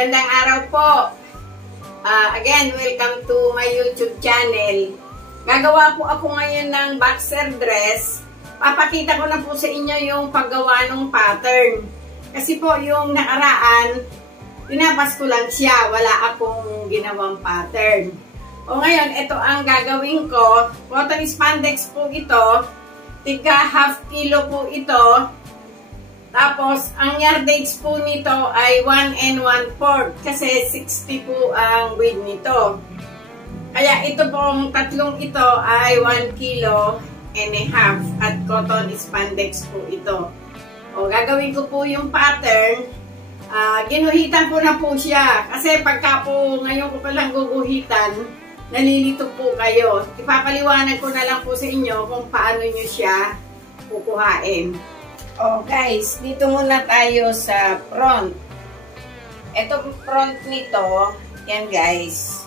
Magandang araw po. Again, welcome to my YouTube channel. Gagawa po ako ngayon ng boxer dress. Papakita ko na po sa inyo yung paggawa ng pattern. Kasi po yung nakaraan, pinapas ko lang siya. Wala akong ginawang pattern. O ngayon, ito ang gagawin ko. Cotton spandex po ito. Tigka half kilo po ito. Tapos, ang yardage po nito ay 1 1/4 kasi 60 po ang weight nito. Kaya ito pong tatlong ito ay 1 kilo and a half at cotton spandex po ito. O, gagawin ko po yung pattern. Ginuhitan ko na po siya kasi pagka po ngayon ko palang guguhitan, nalilito po kayo. Ipapaliwanag ko na lang po sa inyo kung paano nyo siya kukuhain. Oh guys, dito muna tayo sa front. Itong front nito, yan guys.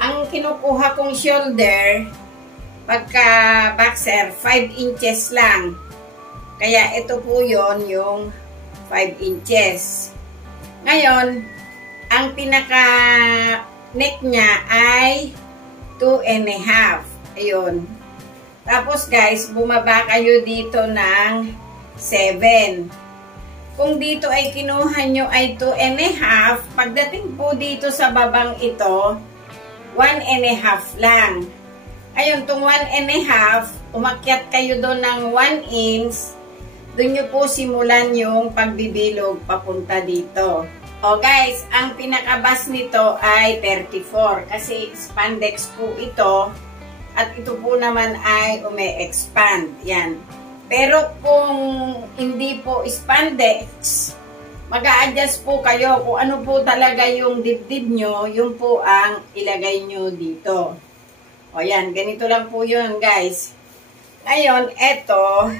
Ang kinukuha kong shoulder, pagka boxer, 5 inches lang. Kaya ito po yon yung 5 inches. Ngayon, ang pinaka neck niya ay 2 1/2. Ayun. Tapos guys, bumaba kayo dito ng 7. Kung dito ay kinuha nyo ay 2 1/2, pagdating po dito sa babang ito, 1 1/2 lang. Ayun, itong 1 1/2, umakyat kayo doon ng 1 inch, doon nyo po simulan yung pagbibilog papunta dito. O guys, ang pinakabas nito ay 34 kasi spandex po ito. At ito po naman ay ume-expand. Yan. Pero kung hindi po spandex, mag-a-adjust po kayo kung ano po talaga yung dibdib nyo, yung po ang ilagay nyo dito. O yan, ganito lang po yun guys. Ngayon, eto,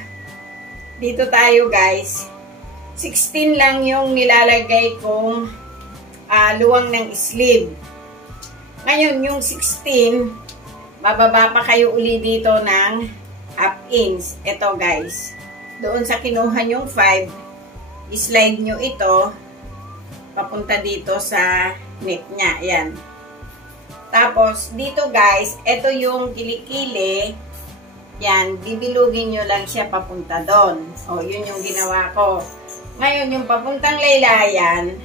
dito tayo guys. 16 lang yung nilalagay kong luwang ng sleeve. Ngayon, yung 16, bababa pa kayo uli dito ng half inch. Ito guys. Doon sa kinuha nyong 5, slide nyo ito papunta dito sa neck niya. Ayan. Tapos, dito guys, ito yung kilikili. Yan. Bibilugin nyo lang siya papunta doon. O, yun yung ginawa ko. Ngayon, yung papuntang laylayan,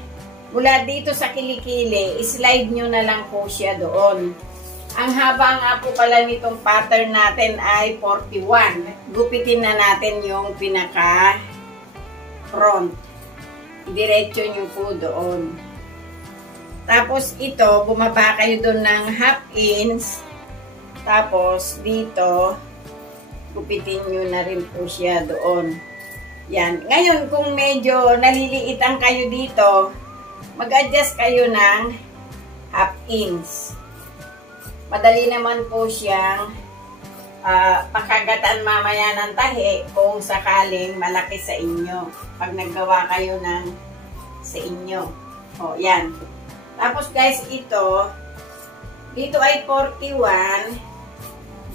mula dito sa kilikili, slide nyo na lang po siya doon. Ang haba nga po pala nitong pattern natin ay 41. Gupitin na natin yung pinaka front. Diretso nyo po doon. Tapos ito, bumaba kayo doon ng half inch. Tapos dito, gupitin nyo na rin po siya doon. Yan. Ngayon, kung medyo naliliitan kayo dito, mag-adjust kayo ng half inch. Madali naman po siyang pakagatan mamaya ng tahi kung sakaling malaki sa inyo. Pag naggawa kayo ng sa inyo. O, yan. Tapos guys, ito, dito ay 41.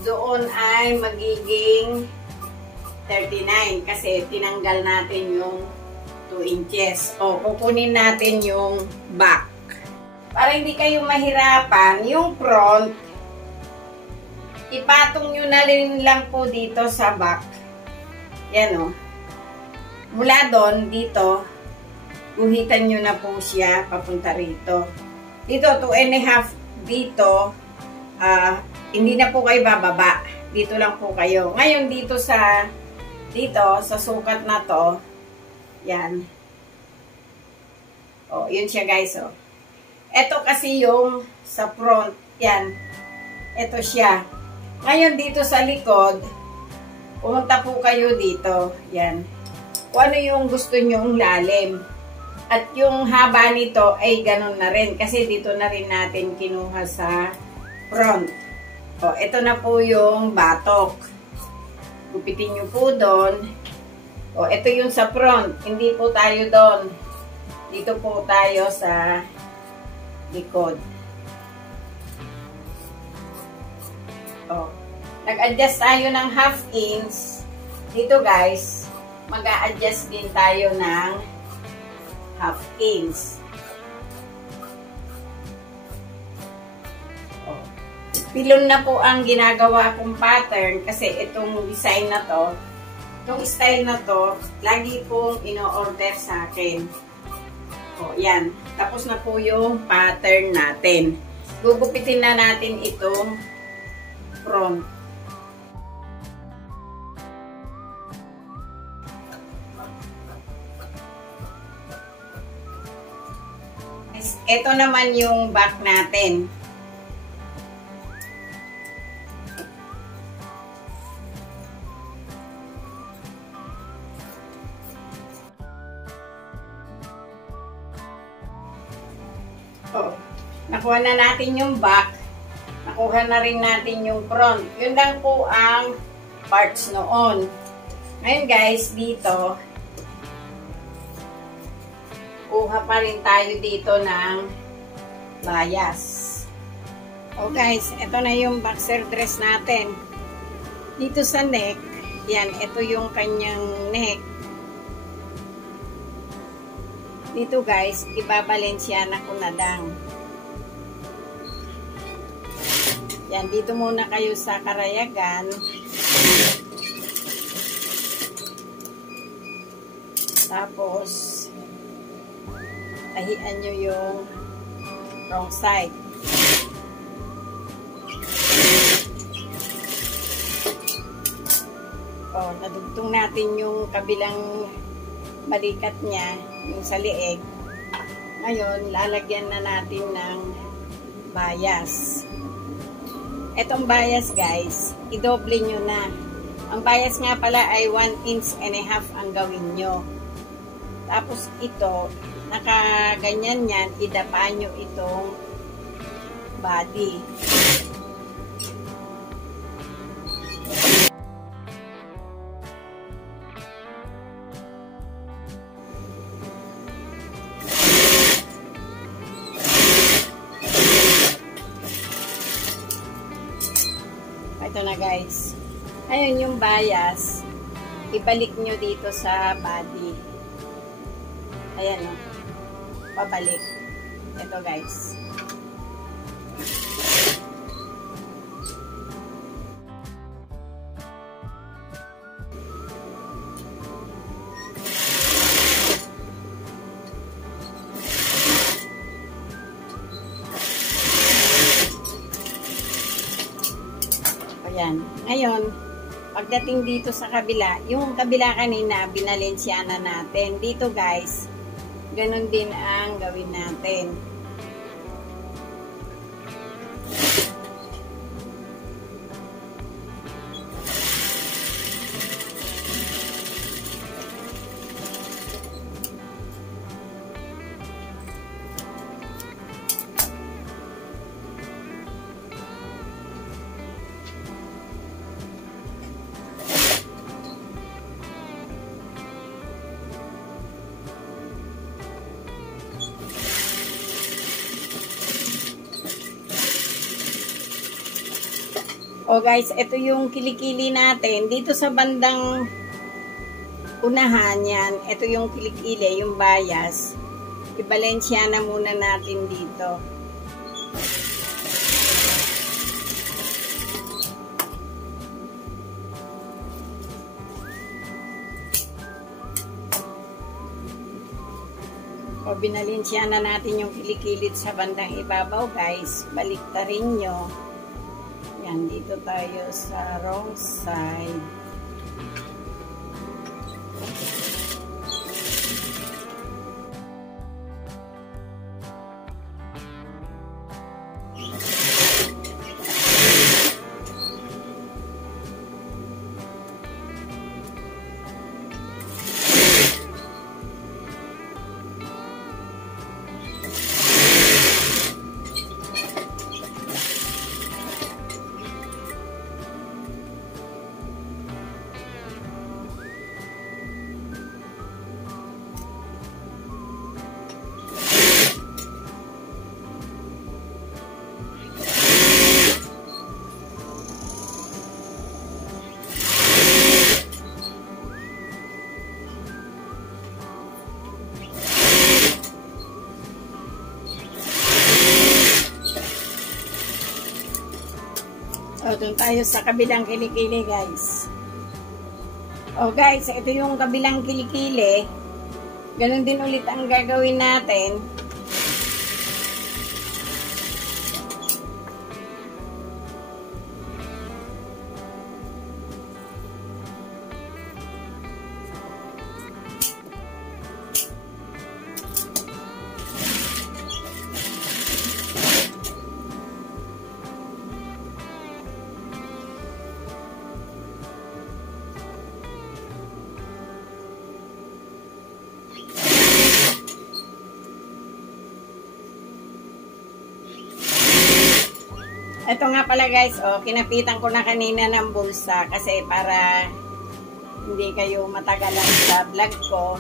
Doon ay magiging 39 kasi tinanggal natin yung 2 inches. O, kukunin natin yung back. Para hindi kayo mahirapan, yung front, ipatong nyo na rin lang po dito sa back. Yan o. Mula doon, dito, guhitan nyo na po siya papunta rito. Dito, 2 1/2 dito, hindi na po kayo bababa. Dito lang po kayo. Ngayon, dito sa sukat na to, yan. O, yun siya guys o. Ito kasi yung sa front. Yan. Ito siya. Ngayon dito sa likod, pumunta po kayo dito. Yan. Kung ano yung gusto nyong lalim. At yung haba nito ay ganun na rin. Kasi dito na rin natin kinuha sa front. O, ito na po yung batok. Gupitin nyo po doon. O, ito yung sa front. Hindi po tayo doon. Dito po tayo sa likod. Oh. Nag-adjust tayo ng half inch. Dito guys, mag-a-adjust din tayo ng half inch. pilon na po ang ginagawa kong pattern kasi itong design na to, itong style na to, lagi pong ino-order sa akin. O, yan. Tapos na po yung pattern natin. Gugupitin na natin itong front. Ito naman yung back natin. Oh, nakuha na natin yung back. Nakuha na rin natin yung front. Yun lang po ang parts noon. Ngayon guys, dito, kuha pa rin tayo dito ng bias. Oh guys, ito na yung boxer dress natin. Dito sa neck, yan, ito yung kanyang neck. Dito guys, ibabalensyana ko na lang. Yan, dito muna kayo sa karayagan. Tapos, tahian nyo yung wrong side. O, nadugtong natin yung kabilang balikat niya, yung sa lieg. Ngayon, lalagyan na natin ng bias. Etong bias guys, idoble nyo na. Ang bias nga pala ay 1.5 inch ang gawin nyo. Tapos ito, nakaganyan yan, idapa nyo itong body. Ito na guys. Ayun yung bias, ibalik nyo dito sa body. Ayan o. Pabalik. Ito guys. Ayan. Ngayon, pagdating dito sa kabila, yung kabila kanina, binalensyana natin. Dito guys, ganun din ang gawin natin. O guys, ito yung kilikili natin. Dito sa bandang unahan yan, ito yung kilikili, yung bias. Ibalensyana muna natin dito. O binalensyana natin yung kilikilid sa bandang ibabaw guys. Baliktarin nyo. Yan, dito tayo sa wrong side. O, doon tayo sa kabilang kilikili, guys. O, guys, ito yung kabilang kilikili. Ganun din ulit ang gagawin natin. Ito nga pala guys, kinapitan ko na kanina ng bulsa kasi para hindi kayo matagalan sa vlog ko.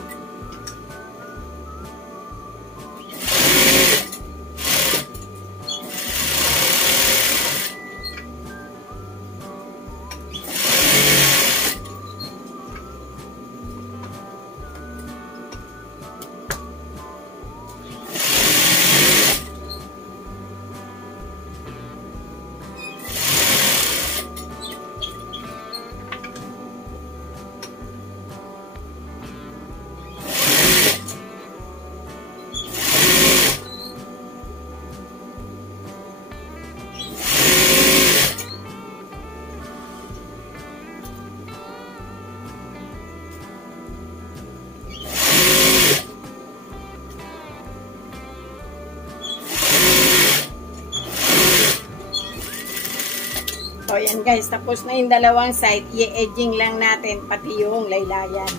So, yan guys, tapos na yung dalawang side, i-edging lang natin pati yung laylayan.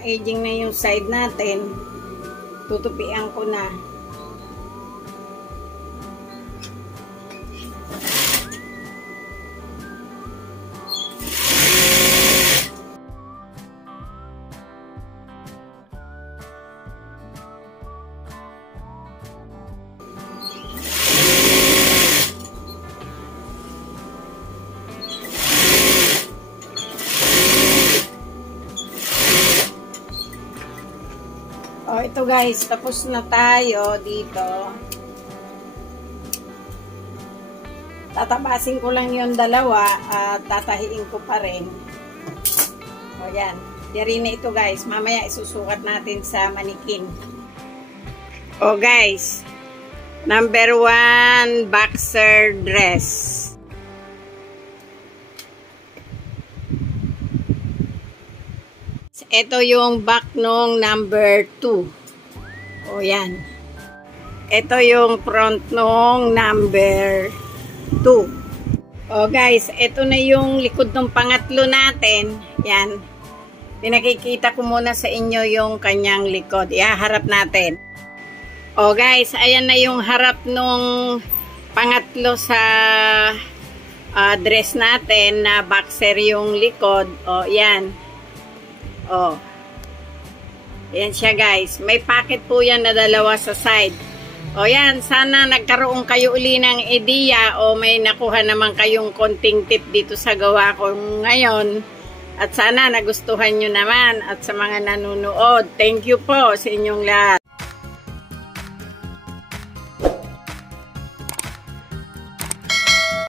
Edging na yung side natin, tutupian ko na. Ito guys, tapos na tayo dito. Tatabasin ko lang yung dalawa at tatahiin ko pa rin. O yan. Dari na ito guys. Mamaya isusukat natin sa manikin. O guys, number 1 boxer dress. Ito yung back nung number 2. O yan. Ito yung front nung number 2. O guys, ito na yung likod ng pangatlo natin. Yan. Pinakikita ko muna sa inyo yung kanyang likod. Ihaharap natin. O guys, ayan na yung harap nung pangatlo sa dress natin na boxer yung likod. O yan. O. Ayan siya guys. May packet po yan na dalawa sa side. O yan, sana nagkaroon kayo uli ng idea o may nakuha naman kayong konting tip dito sa gawa ko ngayon. At sana nagustuhan nyo naman at sa mga nanonood. Thank you po sa inyong lahat.